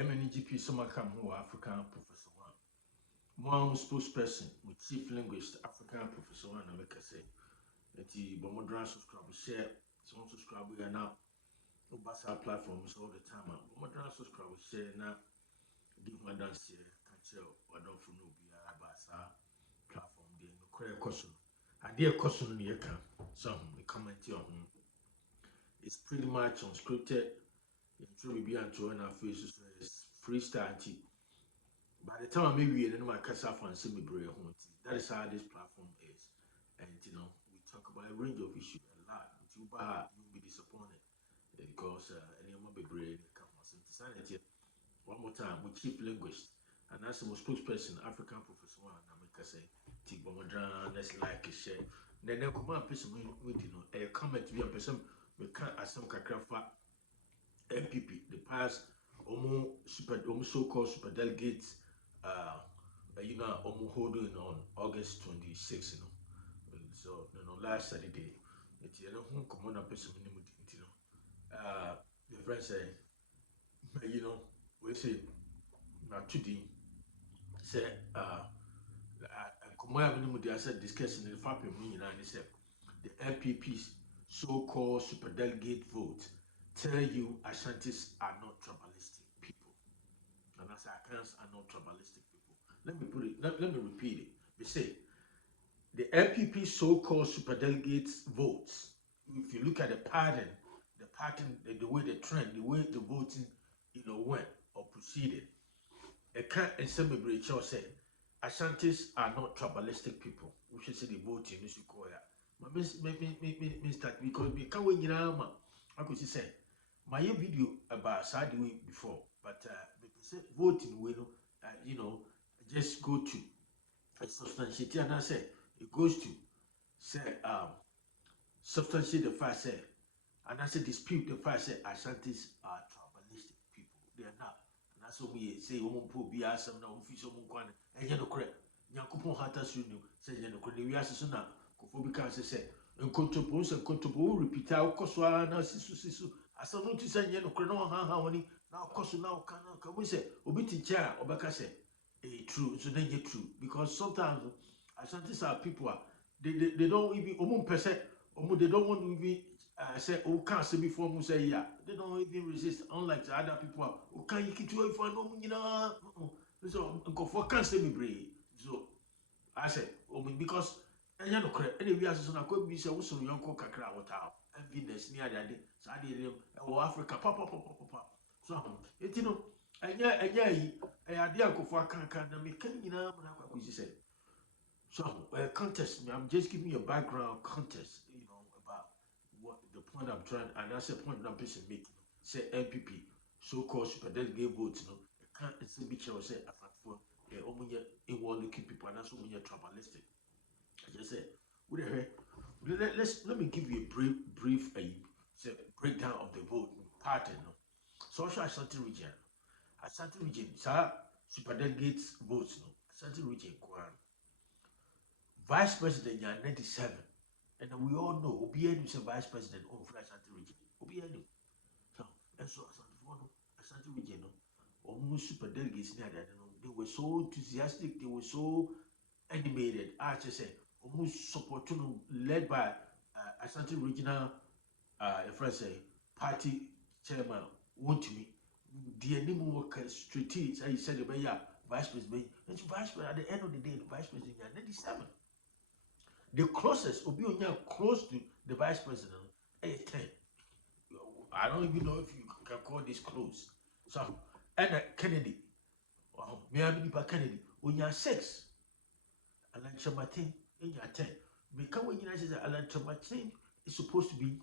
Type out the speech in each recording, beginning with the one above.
MNGP Summer Camp who African Professor One. One spokesperson with chief linguist African Professor One America say that the Bomodran subscribe share some subscribe we are now Ubasa platforms all the time. Bomodran subscribe share now give my dance here can't tell or don't for no be a Basa platform the correct question. I dear question in your camp. Some comment on it's pretty much unscripted. It's really be on our faces freestyle. By the time I maybe in my casa fan semi that is how this platform is. And we talk about a range of issues a lot. You'll be disappointed because any of my brain come on sanity. One more time, we chief linguist and that's the most spokesperson, African Professor One, I make say Bomodran, let's like a share. Then come on, person with a comment to be a person we can't as some kakrafa NPP, the past so-called super delegates, holding on August 26th, So, last Saturday, come on, a person, the friend say, we say, not today, say, come on, I said, discussing the fact of me, and I said, the NPP's so-called super delegate vote tell you Ashantis are not tribalistic people. And as Akans are not tribalistic people. Let me repeat it. They say the NPP so-called superdelegates votes. If you look at the pattern, the way the trend, the way the voting, went or proceeded. Akan and Semibri said Ashantis are not tribalistic people. We should say the voting is required. But Mr. Because we can't wait I could say my video about Saturday week before, but voting will just go to a substantiate and I say it goes to say substantiate the fact say and I say dispute the fact say Ashantis are tribalistic people. They are not. And that's what we say be awesome now official and you know correct. Nyankopon hata sunu say you know correct we are so na kofobika say nkontopo repeat akoswa na sisu asanu ti say you know correct no ha woni na akoso na kan we say obi teacher obeka say true so they get true because sometimes Ashantis are people they don't even person they don't want to even say can't say before mu say yeah they don't even resist unlike the other people who can you keep you for no so can't say me brave so I said because and you know correct any we are so na ko bi say wo so yonko kakra wota evidence ni ade so ade dem Africa papa so anya yi ade ankofo akankan na me kan nyina na kwa kuzi say so contest I'm just giving you a background context about what the point I'm trying and that's the point that person make say NPP so-called super delegate votes can't say be sure say for looking people and that's when you're tribalistic. I just said let me give you a brief breakdown of the vote pattern. Social Ashanti region super delegates votes Ashanti region Vice President 97 and we all know Obienu is a vice president of Ashanti region. Obienu. So Ashanti region almost super delegates they were so enthusiastic, they were so animated. I just say almost supporting led by Ashanti regional party chairman want me. The enemy work strategic, I said vice president. And vice president at the end of the day, the vice president 97. The closest Obionya close to the vice president is 10. I don't even know if you can call this close. So and Kennedy. Kennedy, when you're 6, Alan Chamatin, in your 10. Because when you say Alan Chamatin is supposed to be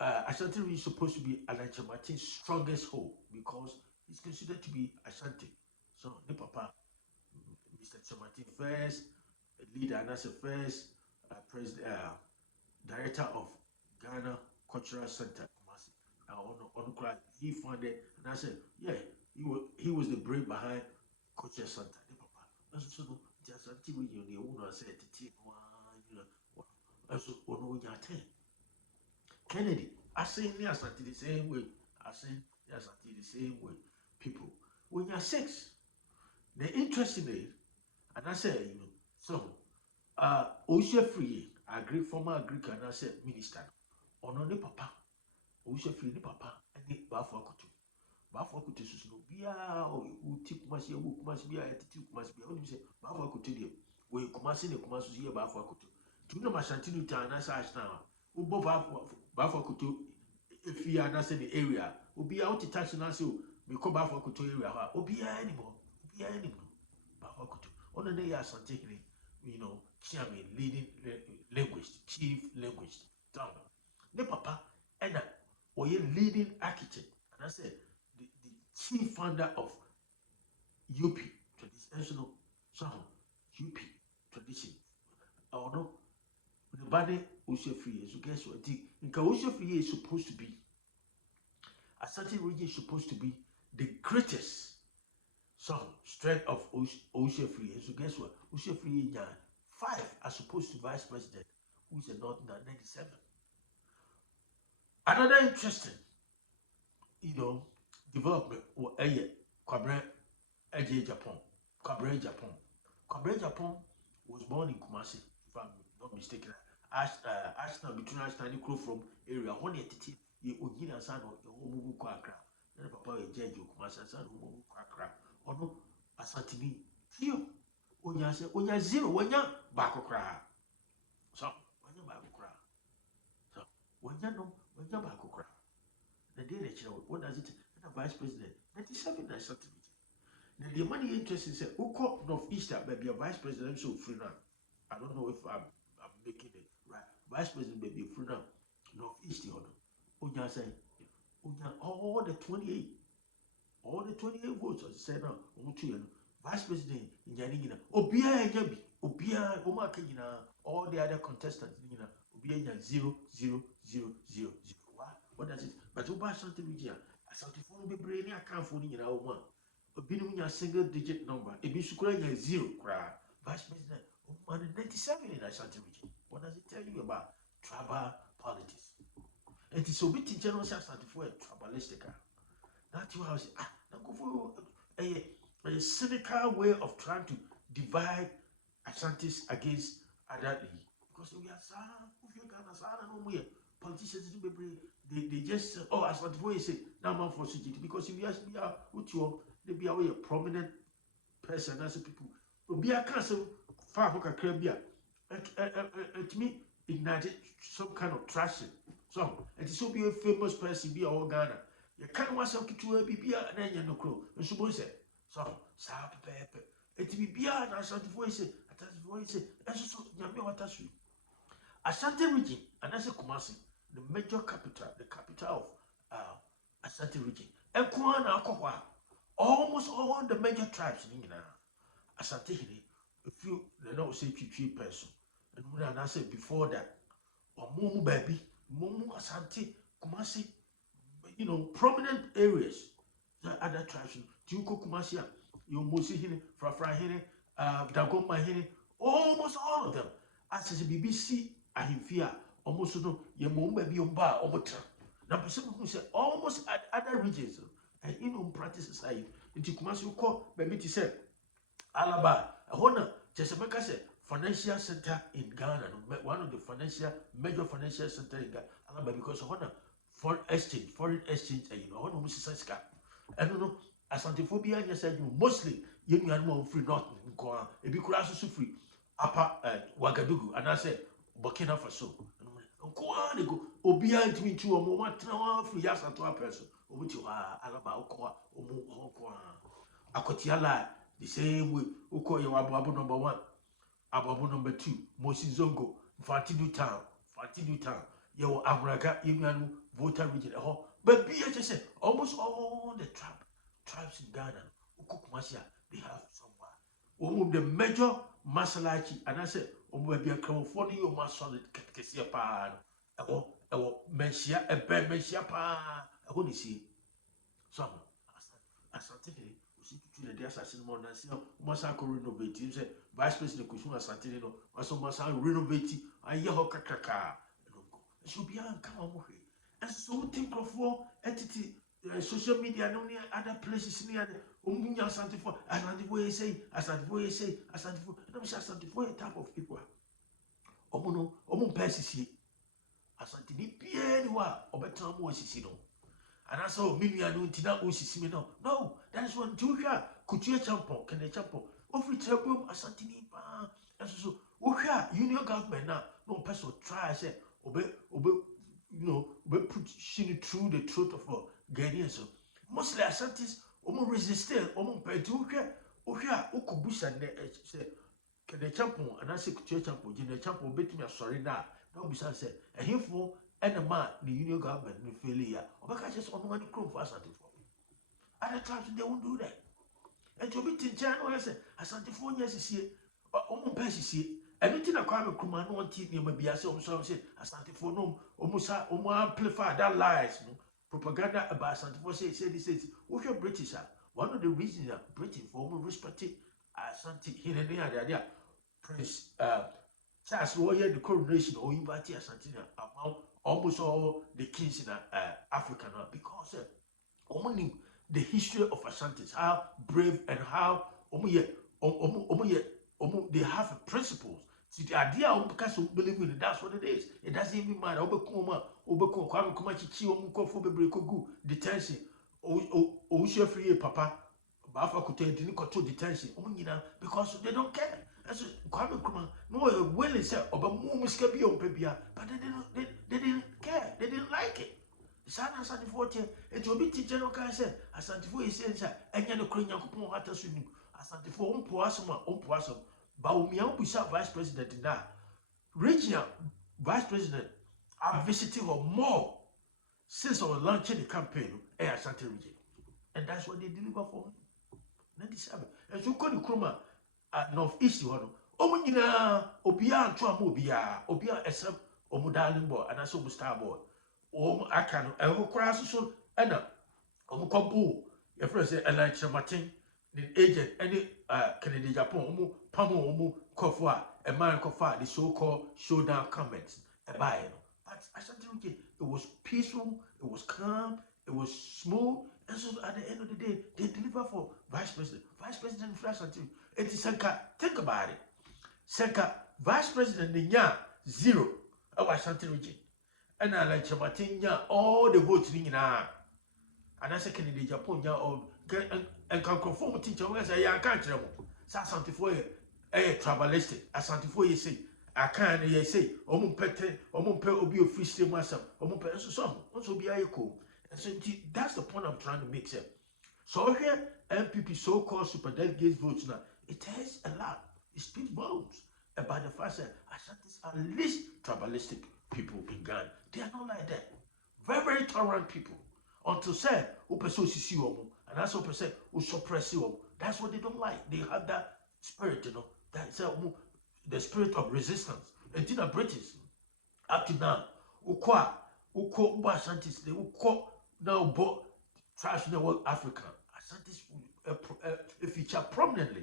Ashanti is supposed to be Alan Chamatin's strongest hold because he's considered to be Ashanti. So the papa, Mr. Chamatin first, leader and as a first president, director of Ghana Cultural Center. He funded and I said, yeah, he was the brain behind Cultural Center. So the Ashanti region, the owner said Kennedy, I say the Ashanti the same way. I say the Ashanti the same way. people. When you're 6, the interestingly, and I say, so, Osha Free, former Greek, and I said, minister, on the papa, Osha Free, the papa, and the Bafakutu. Bafakutu, no, be who tip must be a attitude, must be only say, Bafakutu, where Kumasi, the Kumasi here, Bafakutu. To know my Santinu town, as I now, who both Bafakutu, if you are not in the area, will be out to touch and also, we come Bafakutu area, will be anymore, Bafakutu. On the day, as I'm taking chairman, leading language, chief language, down. The papa, and or a leading architect, and I said, the chief founder of UP, traditional sound, UP, tradition. Or no, the body Osha Free, so guess what? The Osha Free is supposed to be, a certain region is supposed to be the greatest strength of Osha Free. So guess what? Osha Free is 5 as opposed to vice president, who is a not 97. Another interesting, development was Kwabre Japan. Kwabre Japan was born in Kumasi, if I'm not mistaken. Ashna between Ashna and Crow from area. One year, you Ugina son of Omubu Kwakra. Then Papa Judge Kumasi son of Omubu Kwakra. Or no, Asantini. Here, Onya say, Onya 0, Onya Bakokra. So, Onya Bakokra. So, Onya no, Onya Bakokra. The day they chill, what does it? And a vice president, 97 and something. Now, the money interest is Uko Northeastern, maybe a vice president, so free now. I don't know if I'm making it right. Vice president may be free now. Northeast, Onya say, Onya, all the 28 votes, as I said now, vice president, Yanina, Obia Yabi, Obia, Omakina, all the other contestants, Obia 0, 0, 0, 0, 0. What does it? But Oba Shanti Vigia, I saw the phone be brainy, I can't phone in our one. A single digit number, a Bishukra 0, vice president, 97 in Ashanti region. What does it tell you about tribal politics? It is so bit in general, for tribalistic. That's why I say, now go for a cynical way of trying to divide Ashantis against other league. Because we are politicians, they just Ashanti for say, now man for security. Because if you ask me, they be a prominent person as people. Be a council, far hook a crabia. To me, ignited some kind of traction. So, it is so be a famous person, be all Ghana. You can't want some to be and then you know crow. And so say, so, sap pepper. It be beyond Ashanti voice, and so Yami Watasu. Ashanti region, and as a Kumasi, the major capital, the capital of Ashanti region. And Kuana Akowa, almost all the major tribes in Ashanti, a few, they don't say 3 person. And when I said before that, or Mumu baby, Mumu Ashanti, Kumasi, prominent areas. The other tribes, Tuko Kumasia, Yomosi Hine, Frafra Hine, Dagoma Hine, almost all of them. As a BBC, Ahimfia, almost no, Yamumba Biomba, Omotra. Now, people who say almost at other regions, and practices I into Kumasi, call Baby to say, Alaba, a honor, Chesamaka said, financial center in Ghana, one of the major financial center in Ghana, Alaba, because of honor. Foreign exchange, one of Mrs. I don't know, Asantiphobia, yes, I do mostly young animal free, not in Koa, a big class free, Upper Wagadugu, and I said, Burkina Faso. Koa, they go, Obia between 2 or more, free as a person, over to Alaba, Okoa, Omo, Akotiala, the same way, Okoya Ababu number 1, Ababu number 2, Mosi Zongo, Fatidu Town, Yo Amraga, Union voter region, but be as I said, almost all the tribes in Ghana, Ukukumasia, they have somewhere. The major Masalachi, and I said, maybe a California or solid Kasia Pan, Mensia, a bad Mensia Pan, I want to see some. As I think we see the assassin Monasio, Masako renovating, Vice President Kusuma Santino, Masomasa renovating, and Yahoka. Should be uncomfortable. And so think of war entity social media no near other places near Umunya Asante for say, Asante for, and I'm Asante for a type of people. Omono, Omon Persisi, Asante ni Pienwa, Obetam was Sino. And I saw Milia no Tina Usisi no. No, that is one Julia, Kutia Champo, can the Champo, Offrey Trebum, Asante Nipa, and so, union government now, no person try, say, obey, we pushing through the throat of Ghanaians. So mostly Ashantis, resisted, Ukubusa, say, can the champion, and I say, champion, the champion, bet me a sorry now. No, besides, say, a handful and a man, the union government, the failure, or just on money crew for Ashanti. Other times they won't do that. And to be in China, I say, Ashanti 4 years is here, or anything I call a Kuman, one team, you may be as some say, Asante for no, almost amplify that lies, no propaganda about Asante for say, this is, what your British are. One of the reasons that Britain for respected Asante here and there, Prince Charles Royal, the coronation, or invite Asante among almost all the kings in Africa now, because only the history of Ashantis, how brave and how they have principles. See, the idea of because we believe in it, that's what it is. It doesn't even matter. Detention. Free papa. Detention. Because they don't care. That's no willing say, but they didn't care. They didn't like it. Sana Asante 40, it will be teacher no can say, Asante for his sense, and you know, Korean Hata Sunu, Asante for Umpoasum. Baumia Busa vice president in that regional vice president are visiting her more since our launching the campaign at Ashanti region. And that's what they deliver for 97. And so call the Kroma at northeast one. Omunina Obia and Obia SM Omudaling boy and also Star boy. Akan and Crass so and Omukabu, your friend said, Elijah Martin. The agent, any Canadian Japan, Pamo, Kofa, a man Kofa, the so-called showdown comments, a buy. But Ashanti, it was peaceful, it was calm, it was smooth, and so at the end of the day, they deliver for Vice President. Vice President Ashanti, it is Sanka, think about it. Sanka, Vice President, the 0 of Ashanti region. And I like Chamatin, all the votes in and I say Canadian Japan, all and can conform teacher when I say I can't tell Asante for a tribalistic, Asante for you say, I can't say, Omumpe obi of free state myself, Omumpe some, also be a cool. And so that's the point I'm trying to make, sir. So here, NPP so-called super-delegates votes now, it tells a lot, it speaks volumes about the fact that Ashantis are least tribalistic people in Ghana. They are not like that. Very, very tolerant people. Until say, and that's what percent who suppress you. That's what they don't like. They have that spirit, you know. That's the spirit of resistance. And in the British, up to now, Ashantis, they will now but trash in the world Africa. Ashantis feature prominently.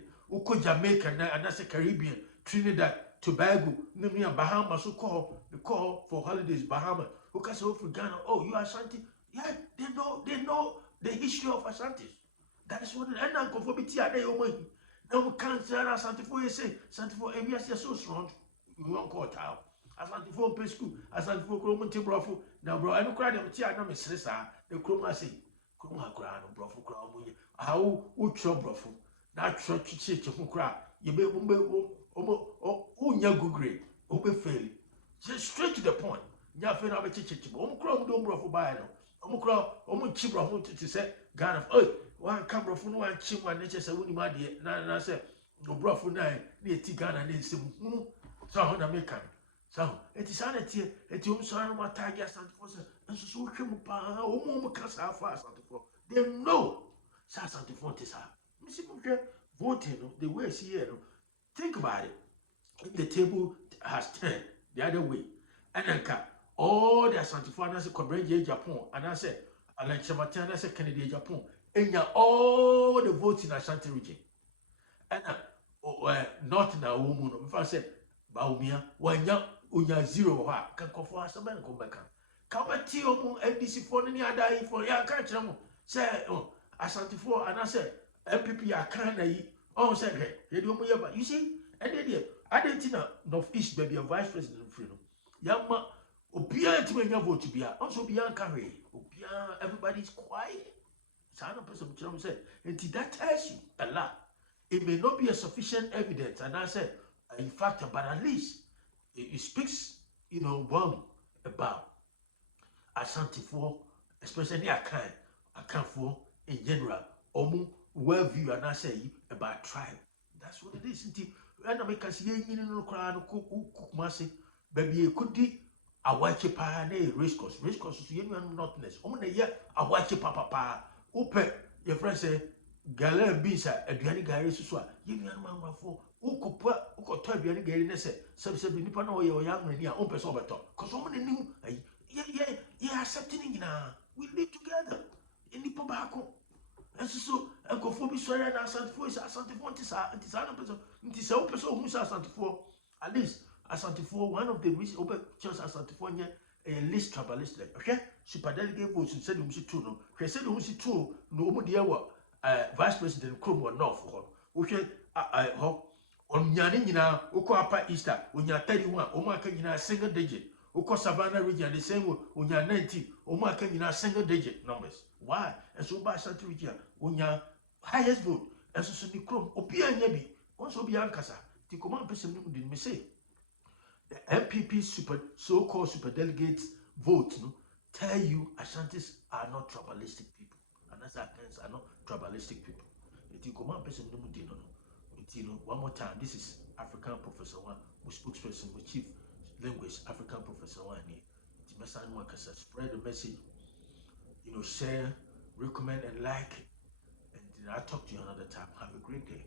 Jamaica and that's the Caribbean, Trinidad, Tobago, Namibia, Bahamas, who call for holidays, Bahamas. Who can say for Ghana, oh, you are Ashanti? Yeah, they know the history of Ashantis. That is what and non-conformity are they only. Now we can't say Ashanti for you say, Ashanti for MBS is so strong. We won't call it out. Ashanti for pay school, Ashanti for Roman Tibrofo. Now, bro, I don't cry them tea, I know Miss Ressa, the Chroma say, Chroma crown, Brofo crown. How would Brofo? That church church who cry. You be good grade, open fail. Just straight to the point. Yafen of a chichi, Omcrom don't brofo by no. Omcrom, Chibro to say, Ghana, oh, one camera from one chim, one nature, so when my dear, Nana said, no brofo nine, near Tigana, and some sound American. So it is sanity, at your son, my tigers and so Chimupa, oh, Casa fast. They know Sassanti Fontes are. Missy voting the way here. Think about it. If the table has turned the other way, and then all the Asante Foreigners come Japan, and I said, I like Chamatan, I said Canadian Japan, and all the votes in Ashanti region. And not now, woman, if I said, Baumia, when you 0, can come for us a man come back. Come at Tio, NPC for any other for your country. Say, oh, Ashanti for, and I said, NPP are kind of, oh, said, hey, you don't know, you see, and then I didn't know Northeast baby a vice president freedom. Young man, Obia to me, vote to be also beyond carry. Obia, everybody's quiet. Sana person said, and that tells you a lot. It may not be a sufficient evidence, and I said, in fact, but at least it speaks, one about Ashanti for, especially Akan for in general, well view, and I say about tribe. That's what it is. And I make us no crowd, cook, baby, you could be a watch a pa, race course, notness. A watch a papa, open your friend say, Gala Bisa, a Diani Gary Suswa, you man for Uko Toy Biani Gary, subscribe Nippon or your young and your own person over top. Because so many new, yeah, accepting now. We live together in the Pobaco. And so, and go for me, sorry, and Asante for is Asante for Tis open person who's Asante for at least Asante for one of the reasons open just Asante for a list tribalistic. Okay, super-delegate votes and said you see two no. He said you see two no dear what vice president Chrome or North. Okay, on Yanina, Oko Upper Easter, when you're 31, Omaka in a single digit. Oko Savannah region, the same when you're 19, Omaka in a single digit numbers. Why? And so by Santa region, when you're highest vote, and so the Chrome, Opia Yabi, also be Ankasa, the command person didn't say. The NPP so-called super delegates vote no, tell you Ashantis are not tribalistic people. And as Akans are not tribalistic people. The command person one more time, this is African Professor One, who spokesperson, who chief linguist, African Professor One. Spread the message, share, recommend, and like. And I'll talk to you another time. Have a great day.